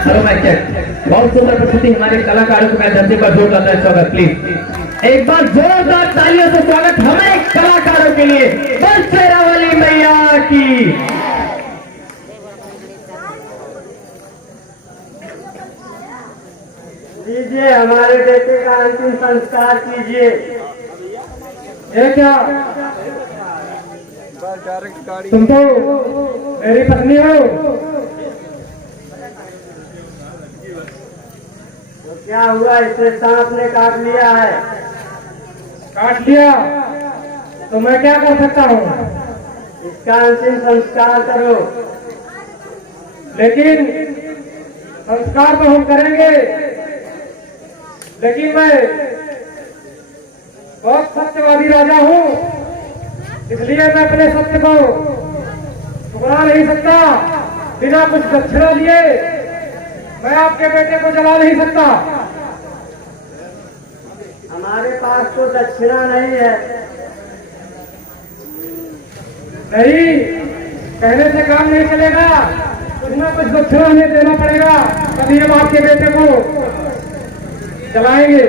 Hello mike check. बहुत सुंदर प्रस्तुति हमारे कलाकारों को मैं धरती पर जोर देता है। स्वागत प्लीज एक बार जोरदार तालियों से स्वागत हमारे कलाकारों के लिए। बस शेरावाली मैया की। लीजिए हमारे बेटे का अंतिम संस्कार कीजिए। ये क्या तुम तो मेरी पत्नी हो? तो क्या हुआ, इसे सांप ने काट लिया है? काट लिया तो मैं क्या कर सकता हूँ? इसका अंतिम संस्कार करो। लेकिन संस्कार तो हम करेंगे, लेकिन मैं बहुत सत्यवादी राजा हूँ, इसलिए मैं अपने सत्य को टुकड़ा नहीं सकता। बिना कुछ दक्षिणा लिए मैं आपके बेटे को जला नहीं सकता। हमारे पास तो दक्षिणा नहीं है। नहीं, कहने से काम नहीं चलेगा, कुछ ना कुछ दक्षिणा हमें देना पड़ेगा, तभी हम आपके बेटे को जलाएंगे।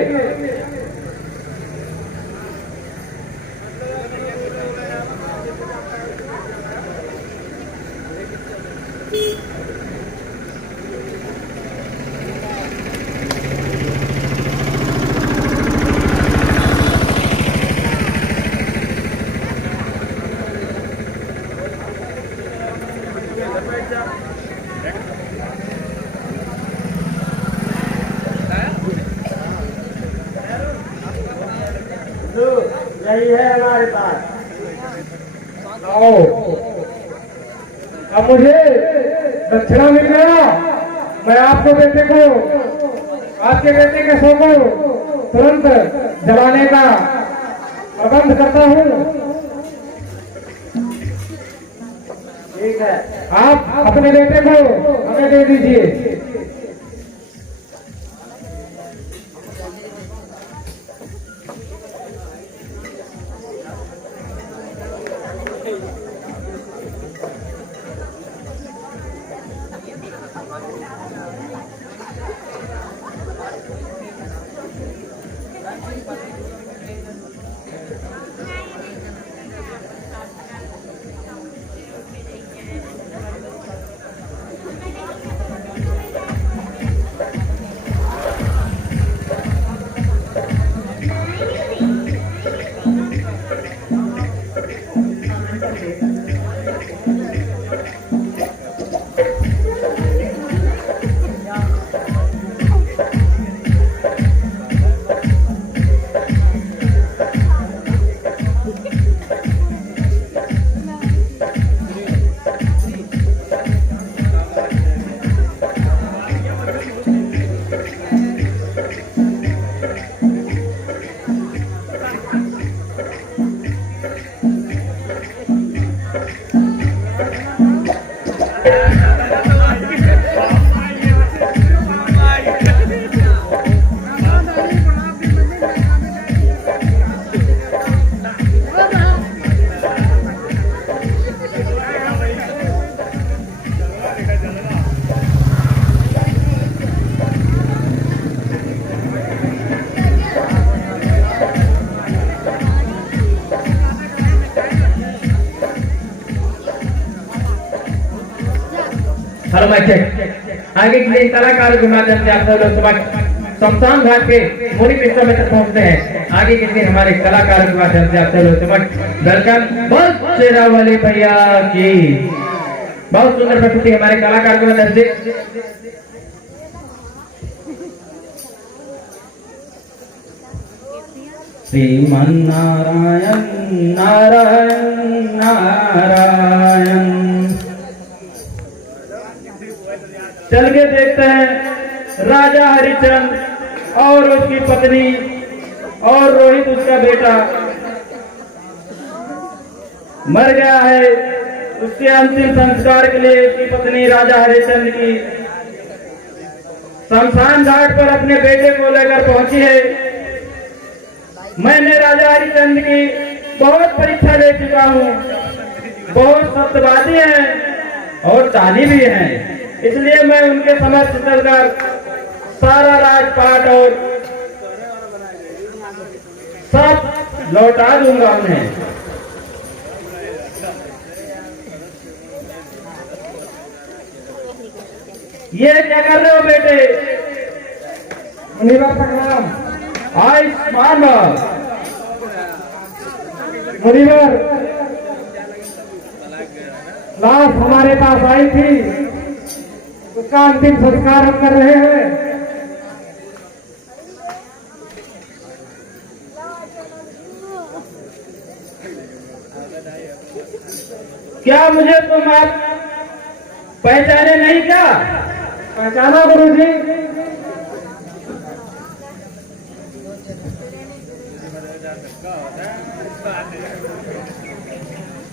यही है हमारे पास। आओ, अब मुझे दक्षिणा मिल गया। मैं आपको बेटे को, आपके बेटे के शव को तुरंत जलाने का प्रबंध करता हूँ। ठीक है, आप अपने बेटे को हमें दे दीजिए। Hello mike check. आगे के कलाकारों के माध्यम से आप सब लोग शमशान घाट के मुनि पिस्टो में तक पहुंचते हैं। आगे के हमारे कलाकारों के माध्यम से आप सब लोग वेलकम। बस शेरावाली भैया की। बहुत सुंदर प्रस्तुति हमारे कलाकार के माध्यम से। श्रीमन नारायण नारायण नारायण। चल के देखते हैं राजा हरिचंद और उसकी पत्नी और रोहित उसका बेटा मर गया है। उसके अंतिम संस्कार के लिए उसकी पत्नी राजा हरिचंद की शमशान घाट पर अपने बेटे को लेकर पहुंची है। मैंने राजा हरिचंद की बहुत परीक्षा ले चुका हूँ, बहुत सत्यवादी हैं और दानी भी हैं, इसलिए इसलिए मैं उनके समक्ष चलकर सारा राजपाट और सब लौटा दूंगा उन्हें। ये क्या कर रहे हो बेटे? मुनिवर प्रणाम। आयुष्मान भव। मुनिवर, लाश हमारे पास आई थी, उसका अंतिम संस्कार हम कर रहे हैं। क्या मुझे तुम आप पहचाने नहीं क्या? पहचाना गुरुजी?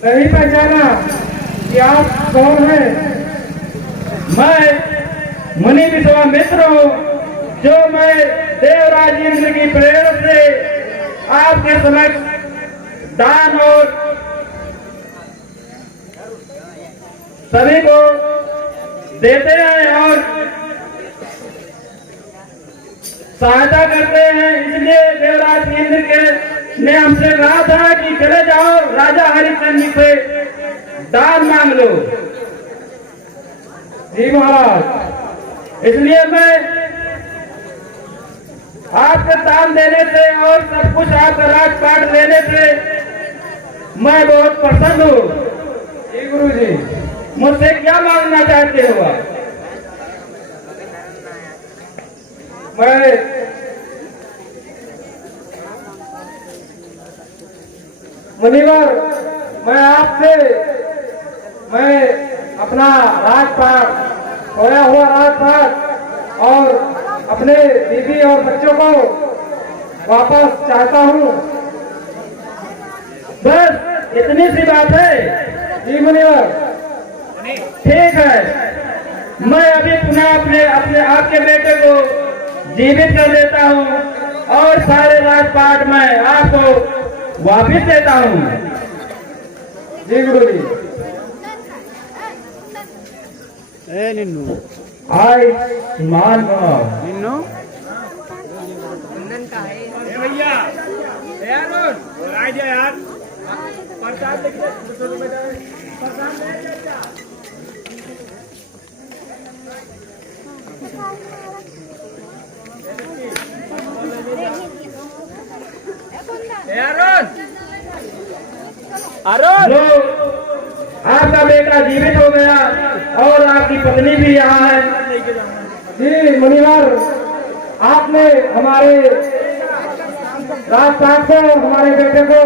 नहीं पहचाना कि आप कौन हैं? मैं मुनि विश्वामित्र हूँ, जो मैं देवराज इंद्र की प्रेरणा से आपके समक्ष दान और सभी को देते हैं और सहायता करते हैं। इसलिए देवराज इंद्र के ने हमसे कहा था कि चले जाओ राजा हरिश्चंद्र से दान मांग लो। जी महाराज। इसलिए मैं आपके दान देने से और सब कुछ आपका राजपाट लेने से मैं बहुत प्रसन्न हूँ। जी गुरुजी। मुझसे क्या मांगना चाहते हो आप? मुनिवर, मैं अपना राजपाट, खोया हुआ राजपाट और अपने बीवी और बच्चों को वापस चाहता हूँ। बस इतनी सी बात है? जी मुनिवर। ठीक है, मैं अभी पुनः अपने आपके बेटे को जीवित कर देता हूँ और सारे राजपाट में आपको वापिस देता हूँ। जी गुरुजी। आयुष्मान भव। भैया यार प्रसाद जो आपका बेटा जीवित हो गया और आपकी पत्नी भी यहाँ है। जी मुनिवर, आपने हमारे राजपाट को और हमारे बेटे को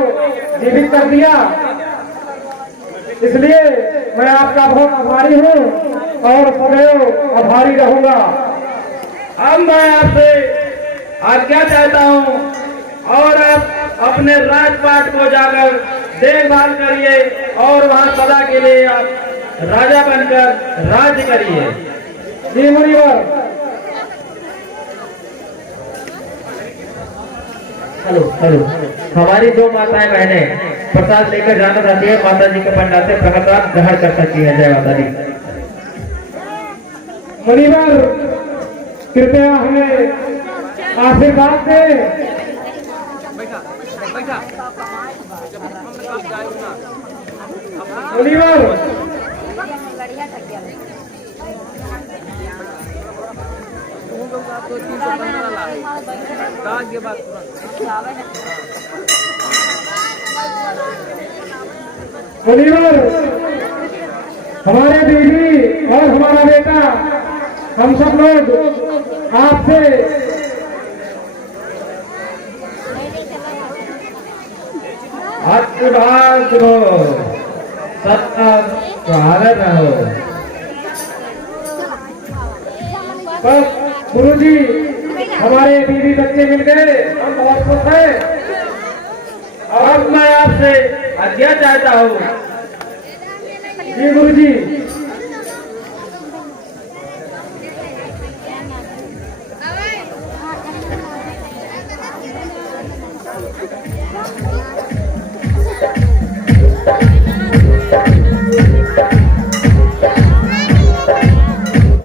जीवित कर दिया, इसलिए मैं आपका बहुत आभारी हूँ और सदैव आभारी रहूंगा। अब मैं आपसे आज्ञा चाहता हूँ और आप अपने राजपाट को जाकर देखभाल करिए और वहाँ सदा के लिए आप राजा बनकर राज्य करिए। जी मुनिवर। हेलो हेलो, हमारी दो माताएं बहनें प्रसाद लेकर जाना चाहती है। माता जी के पंडाल से प्रसाद ग्रहण कर सकती है। जय माता दी। मुनिवर, कृपया हमें आशीर्वाद दें। मुनिवर, मुनिवर, हमारे बीवी और हमारा बेटा, हम सब लोग आपसे अद्भुत हो, सत्ता सुहागत हो। बस गुरुजी, हमारे बीवी बच्चे मिल गए, हम बहुत खुश हैं। अब मैं आपसे आज्ञा चाहता हूँ। जी गुरुजी।